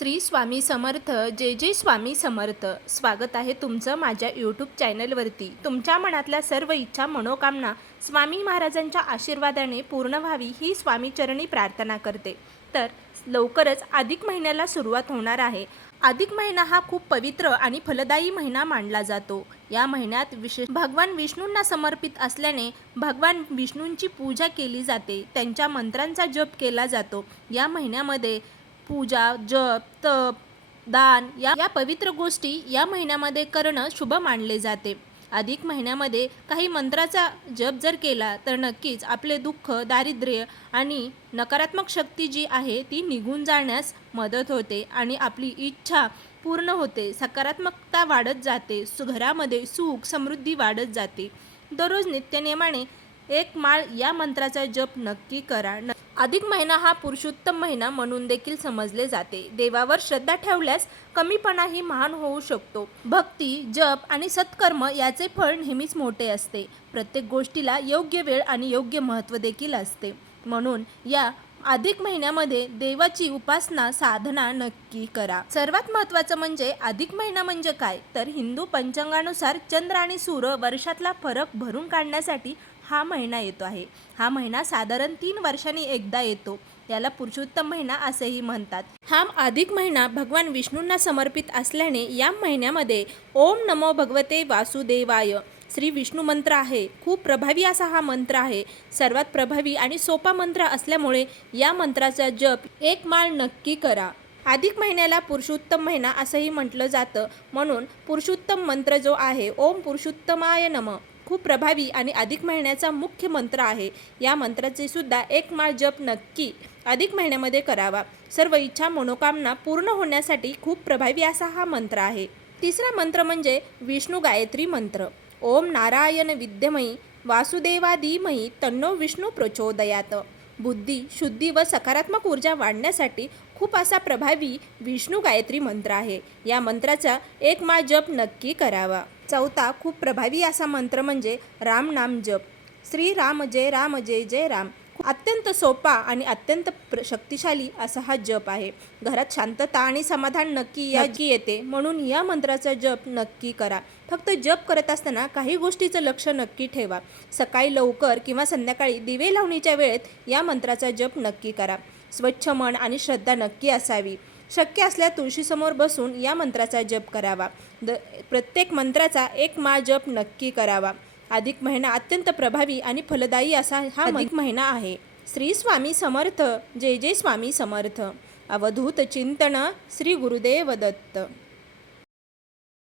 श्री स्वामी समर्थ. जय जय स्वामी समर्थ. स्वागत आहे तुमचं माझ्या यूट्यूब चॅनलवरती. तुमच्या मनातल्या सर्व इच्छा मनोकामना स्वामी महाराजांच्या आशीर्वादाने पूर्ण व्हावी ही स्वामीचरणी प्रार्थना करते. तर लवकरच अधिक महिन्याला सुरुवात होणार आहे. अधिक महिना हा खूप पवित्र आणि फलदायी महिना मानला जातो. या महिन्यात विशेष भगवान विष्णूंना समर्पित असल्याने भगवान विष्णूंची पूजा केली जाते. त्यांच्या मंत्रांचा जप केला जातो. या महिन्यामध्ये पूजा, जप, तप, दान या पवित्र गोष्टी या महिन्यामध्ये करणं शुभ मानले जाते. अधिक महिन्यामध्ये काही मंत्राचा जप जर केला तर नक्कीच आपले दुःख, दारिद्र्य आणि नकारात्मक शक्ती जी आहे ती निघून जाण्यास मदत होते आणि आपली इच्छा पूर्ण होते. सकारात्मकता वाढत जाते. घरामध्ये सुख, समृद्धी वाढत जाते. दररोज नित्यनेमाने एक माळ या मंत्राचा जप नक्की करा. अधिक महिना हा पुरुषोत्तम महिना म्हणून देखील समजले जाते. देवावर श्रद्धा ठेवल्यास कमीपणाही महान होऊ शकतो. भक्ती, जप आणि सत्कर्म याचे फळ नेहमीच मोठे असते. प्रत्येक गोष्टीला योग्य वेळ आणि योग्य महत्त्व देखील असते. म्हणून या अधिक महिन्यामध्ये देवाची उपासना, साधना नक्की करा. सर्वात महत्त्वाचं म्हणजे अधिक महिना म्हणजे काय, तर हिंदू पंचांगानुसार चंद्र आणि सूर्य वर्षातला फरक भरून काढण्यासाठी हा महिना येतो आहे. हा महिना साधारण 3 वर्षांनी एकदा येतो. याला पुरुषोत्तम महिना असेही म्हणतात. हा अधिक महिना भगवान विष्णूंना समर्पित असल्याने या महिन्यामध्ये ओम नमो भगवते वासुदेवाय श्री विष्णू मंत्र आहे. खूप प्रभावी असा हा मंत्र आहे. सर्वात प्रभावी आणि सोपा मंत्र असल्यामुळे या मंत्राचा जप एक माळ नक्की करा. अधिक महिन्याला पुरुषोत्तम महिना असंही म्हटलं जातं. म्हणून पुरुषोत्तम मंत्र जो आहे ओम पुरुषोत्तमाय नमः खूप प्रभावी आणि अधिक महिन्याचा मुख्य मंत्र आहे. या मंत्राचे सुद्धा एक माळ जप नक्की अधिक महिन्यामध्ये करावा. सर्व इच्छा मनोकामना पूर्ण होण्यासाठी खूप प्रभावी असा हा मंत्र आहे. तिसरा मंत्र म्हणजे विष्णू गायत्री मंत्र. ओम नारायण विद्यमयी वासुदेवा धीमहि तन्नो विष्णू प्रचोदयात. बुद्धी, शुद्धी व सकारात्मक ऊर्जा वाढण्यासाठी खूप असा प्रभावी विष्णू गायत्री मंत्र आहे. या मंत्राचा एक माळ जप नक्की करावा. चौथा खूप प्रभावी असा मंत्र म्हणजे राम नाम जप. श्री राम जय जय राम. अत्यंत सोपा आणि अत्यंत शक्तिशाली असा हा जप आहे. घरात शांतता आणि समाधान नक्की येते. म्हणून या मंत्राचा जप नक्की करा. फक्त जप करत असताना काही गोष्टीचं लक्ष नक्की ठेवा. सकाळी लवकर किंवा संध्याकाळी दिवे लावणीच्या वेळेत या मंत्राचा जप नक्की करा. स्वच्छ मन आणि श्रद्धा नक्की असावी. शक्य असल्यास तुळशीसमोर बसून या मंत्राचा जप करावा. प्रत्येक मंत्राचा एक माळ जप नक्की करावा. अधिक महिना अत्यंत प्रभावी आणि फलदायी असा हा अधिक महिना आहे. श्री स्वामी समर्थ. जय जय स्वामी समर्थ. अवधूत चिंतन. श्री गुरुदेव दत्त.